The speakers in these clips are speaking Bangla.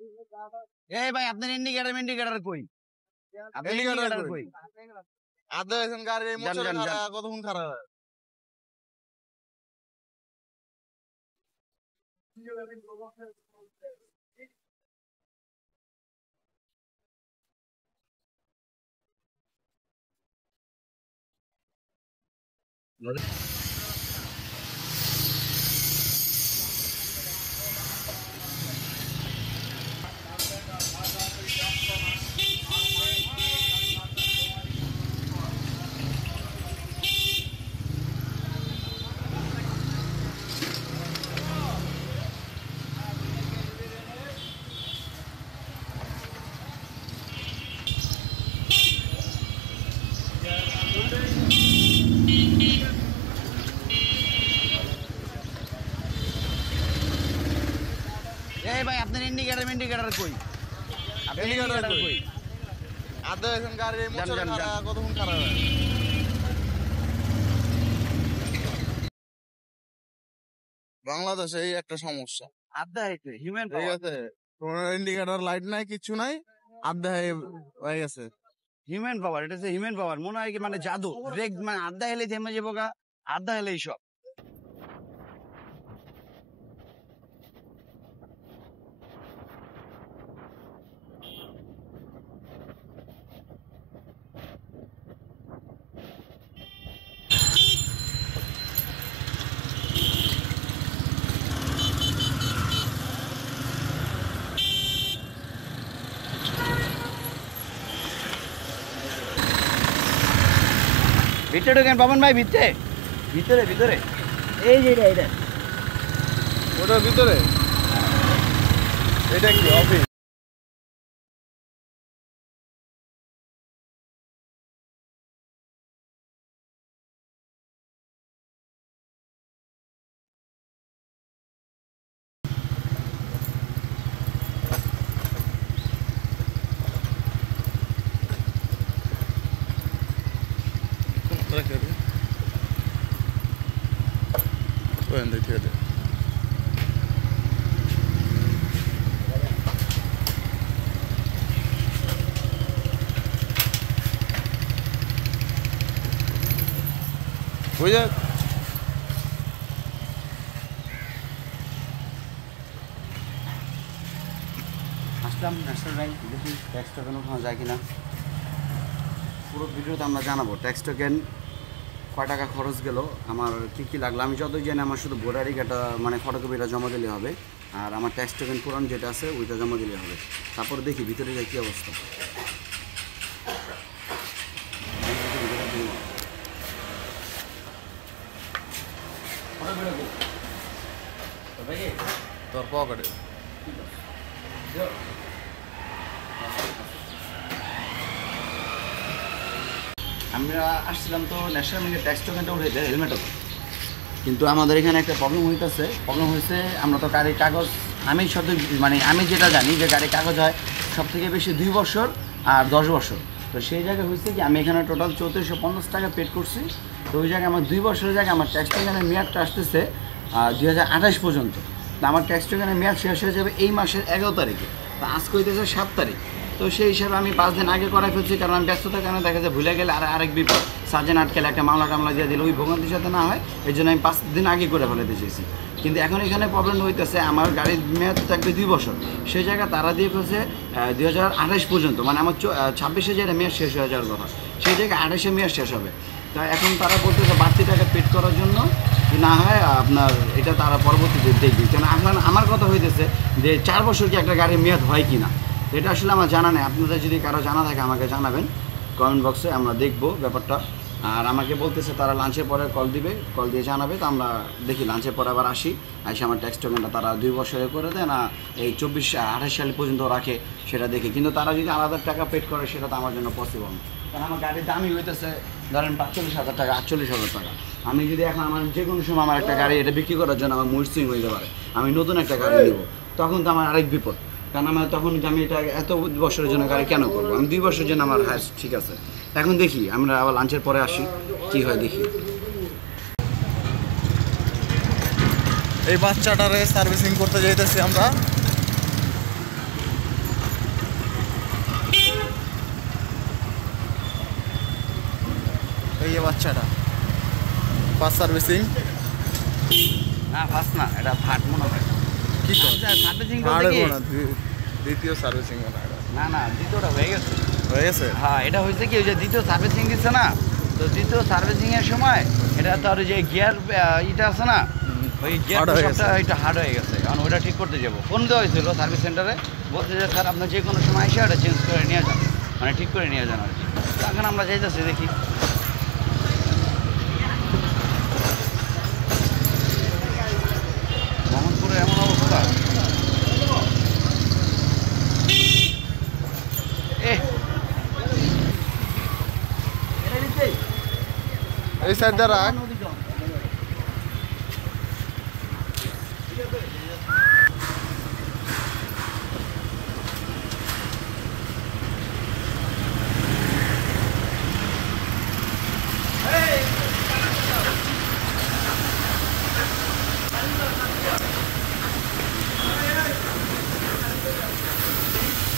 এই ভাই আপনার ইন্ডিকেটর কই? আপনার ইন্ডিকেটর কই? আদা এখন গাড়ি মোটর খারাপ কতক্ষণ খারাপ হয়? এই ভাই আপনার ইন্ডিকেটর কই? আপনার ইন্ডিকেটর কই? আদা এখন গাড়ি মোটর খারাপ কতক্ষণ খারাপ হয়? বাংলাদেশে এই একটা সমস্যা। আদা হইছে হিউম্যান ঠিক আছে, কোনো ইন্ডিকেটর লাইট নাই, কিছু নাই, আদা হয়ে গেছে। হিউম্যান পাওয়ার, এটা হচ্ছে হিউম্যান পাওয়ার। মনে হয় কি মানে জাদু, ব্রেক মানে আদা হেলে থেমে যাবো গা, আদা হেলেই সব। ভিতরে ঢোকেন পাবন ভাই, ভিতরে ভিতরে ভিতরে এই যে এটা ওটার ভিতরে এটা কি অফিস? বুঝে আসলাম ন্যাশনাল ব্যাংক, দেখি ট্যাক্স টোকেন ওখানে যায় কিনা। পুরো ভিডিওতে আমরা জানাবো ট্যাক্স টোকেন কয় টাকা খরচ গেল, আমার কী কী লাগলো। আমি যতই জানি আমার শুধু ভোটার আইডিটা মানে ফটোকপিটা জমা দিলে হবে, আর আমার ট্যাক্স টোকেন পুরান যেটা আছে ওইটা জমা দিলে হবে। তারপরে দেখি ভিতরে যাই কী অবস্থা। তোর পকেটে আমরা আসছিলাম তো ন্যাশনাল ব্যাংকের ট্যাক্স টোকেনটা উঠে যায় হেলমেটও, কিন্তু আমাদের এখানে একটা প্রবলেম হয়েছে। আমরা তো গাড়ির কাগজ, আমি মানে আমি যেটা জানি যে গাড়ির কাগজ হয় সব থেকে বেশি 2 বছর আর 10 বছর। তো সেই জায়গায় হয়েছে কি আমি এখানে টোটাল 3450 টাকা পেড করছি। তো ওই জায়গায় আমার 2 বছরের জায়গায় আমার ট্যাক্স টোকেনের মেয়াদটা আসতেছে 2028 পর্যন্ত। তো আমার ট্যাক্স টোকেনের মেয়াদ শেষ হয়ে যাবে এই মাসের 11 তারিখে। তো আজকে হইতেছে 7 তারিখ। তো সেই হিসাবে আমি 5 দিন আগে করাই ফেলছি, কারণ আমি ব্যস্ততার কারণে দেখা যায় ভুলে গেলে আরেক বিপদ, সার্জেন্ট আটকেলে একটা মামলা টামলা দিয়ে দিলে ওই ভোগান্তির সাথে না হয়, এই জন্য আমি 5 দিন আগে করে ফেলাতে চেয়েছি। কিন্তু এখন এখানে প্রবলেম হইতেছে আমার গাড়ির মেয়াদ থাকবে 2 বছর, সেই জায়গায় তারা দিয়ে ফেলছে 2028 পর্যন্ত, মানে আমার 26-এ যেটা মেয়াদ শেষ হয়ে যাওয়ার কথা, সেই জায়গায় 28-এ মেয়াদ শেষ হবে। তা এখন তারা বলতেছে বাড়তি টাকা পেড করার জন্য, না হয় আপনার এটা তারা পরবর্তীতে দেখবে। কেন আমার কথা হইতেছে যে 4 বছর কি একটা গাড়ির মেয়াদ হয় কি না, এটা আসলে আমার জানা নেই। আপনাদের যদি কারো জানা থাকে আমাকে জানাবেন কমেন্ট বক্সে, আমরা দেখব ব্যাপারটা। আর আমাকে বলতেছে তারা লাঞ্চের পরে কল দিয়ে জানাবে। তো আমরা দেখি লাঞ্চের পরে আবার এসে আমার ট্যাক্স টোকেনটা তারা 2 বছরে করে দেয় না এই 24-28 সাল পর্যন্ত রাখে সেটা দেখি। কিন্তু তারা যদি আলাদা টাকা পেড করে সেটা তো আমার জন্য পসিবল না, কারণ আমার গাড়ির দামই হইতেছে ধরেন 45,000 টাকা, 48,000 টাকা। আমি যদি এখন আমার যে কোনো সময় আমার একটা গাড়ি এটা বিক্রি করার জন্য আমার মুড সুইং হইতে পারে, আমি নতুন একটা গাড়ি নেব, তখন তো আমার আরেক বিপদ। কারণ আমার তখন আমি এটা এত বছরের জন্য গাড়ি কেন করবো, আমি 2 বছরের জন্য আমার হায়ার ঠিক আছে। এখন দেখি আমরা আবার লাঞ্চের পরে আসি কি হয় দেখি। এই বাচ্চাটারে সার্ভিসিং করতে যাইতেছি আমরা। লাগে বাচ্চাটা। ফার্স্ট সার্ভিসিং না ফার্স্ট না, এটা থার্ড মনে হয়। কি সার্ভিসিং দ্বিতীয় সার্ভিসিং মনে হয়। না না, দ্বিতীয়টা হয়ে গেছে। হয়ে গেছে? হ্যাঁ, এটা হয়েছে কি, ওই যে দ্বিতীয় সার্ভিসিং দিচ্ছে না, তো দ্বিতীয় সার্ভিসিংয়ের সময় এটা তো আর যে গিয়ার এটা আছে না, ওই গিয়ার সবটা এটা হার্ড হয়ে গেছে। কারণ ওইটা ঠিক করতে যাবো, ফোন দেওয়া হয়েছিল সার্ভিস সেন্টারে, বলতে যে স্যার আপনার যে কোনো সময় এসে ওটা চেঞ্জ করে নিয়ে যান, মানে ঠিক করে নিয়ে যান আর কি। তো এখন আমরা যাইতেছি, দেখি। মোহাম্মদপুরে এমন অবস্থা, এই সাইড দ্বারা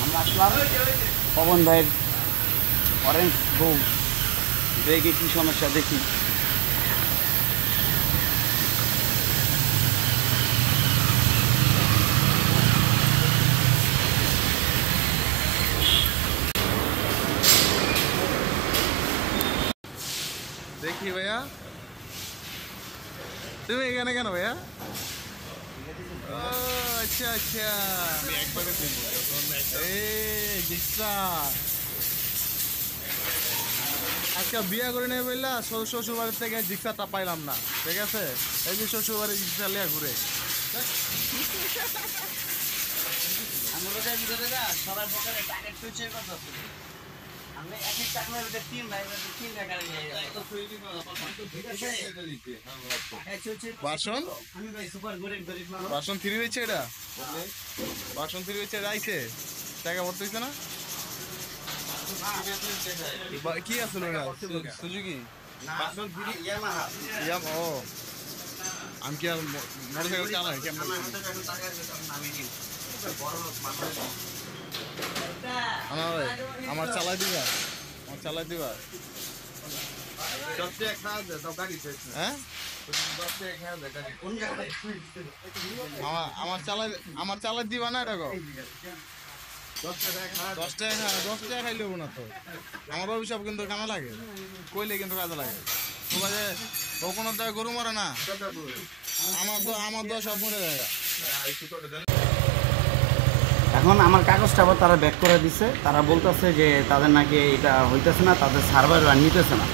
আমরা আসলাম পবন ভাইয়ের অরেঞ্জ বউ, ব্রেকে কী সমস্যা দেখি। দেখি ভাইয়া, তুমি এখানে কেন ভাইয়া? ও আচ্ছা আচ্ছা, আজকে বিয়া করে নেই বললা, শ্বশুর বাড়ির থেকে জিক্সাটা পাইলাম না, ঠিক আছে? এই যে শ্বশুর বাড়ির জিক্সা লিয়া ঘুরে। বাসন বাসন থ্রি হয়েছে, এটা বাসন থ্রি হয়েছে, আইছে টাকা ভরতে হইছে না? কি আসলে সুজুকি? ও আমি কি আর মোটরসাইকেল চালাই কেমন? আমার চালাই দিবা, আমার চালাই দিবা। হ্যাঁ, আমার চালাই দিবা না? এটা 10 টাকা খাইলেও না তো, আমার অভিশাপ কিন্তু কামে লাগে, কইলে কিন্তু কাজে লাগে। তোমার যে কোনো গরু মরে না, আমার তো সব মরে যায়। এখন আমার কাগজটা আবার তারা ব্যাক করে দিচ্ছে, তারা বলতেছে যে তাদের নাকি এটা হইতেছে না, তাদের সার্ভার নিতেছে না।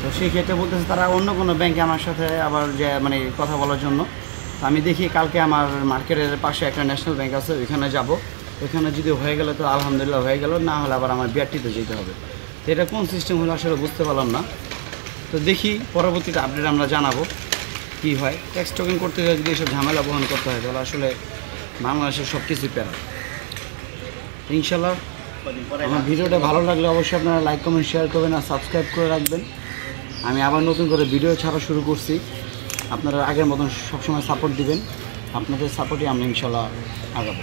তো সেই ক্ষেত্রে বলতেছে তারা অন্য কোনো ব্যাংকে আমার সাথে আবার যে মানে কথা বলার জন্য। আমি দেখি কালকে আমার মার্কেটের পাশে একটা ন্যাশনাল ব্যাংক আছে, ওইখানে যাব। ওইখানে যদি হয়ে গেলে তো আলহামদুলিল্লাহ হয়ে গেল, না হলে আবার আমার বিআরটিতে যেতে হবে। তো এটা কোন সিস্টেম হলো আসলে বুঝতে পারলাম না। তো দেখি পরবর্তীতে আপডেট আমরা জানাবো কী হয়। ট্যাক্স টোকেন করতে গেলে যদি এসব ঝামেলা বহন করতে হয় তাহলে আসলে বাংলাদেশের সব কিছুই প্যারা। ইনশাল্লাহ আমার ভিডিওটা ভালো লাগলে অবশ্যই আপনারা লাইক কমেন্ট শেয়ার করবেন আর সাবস্ক্রাইব করে রাখবেন। আমি আবার নতুন করে ভিডিও ছাড়া শুরু করছি, আপনারা আগের মতন সবসময় সাপোর্ট দিবেন। আপনাদের সাপোর্টে আমরা ইনশাল্লাহ আগাবো।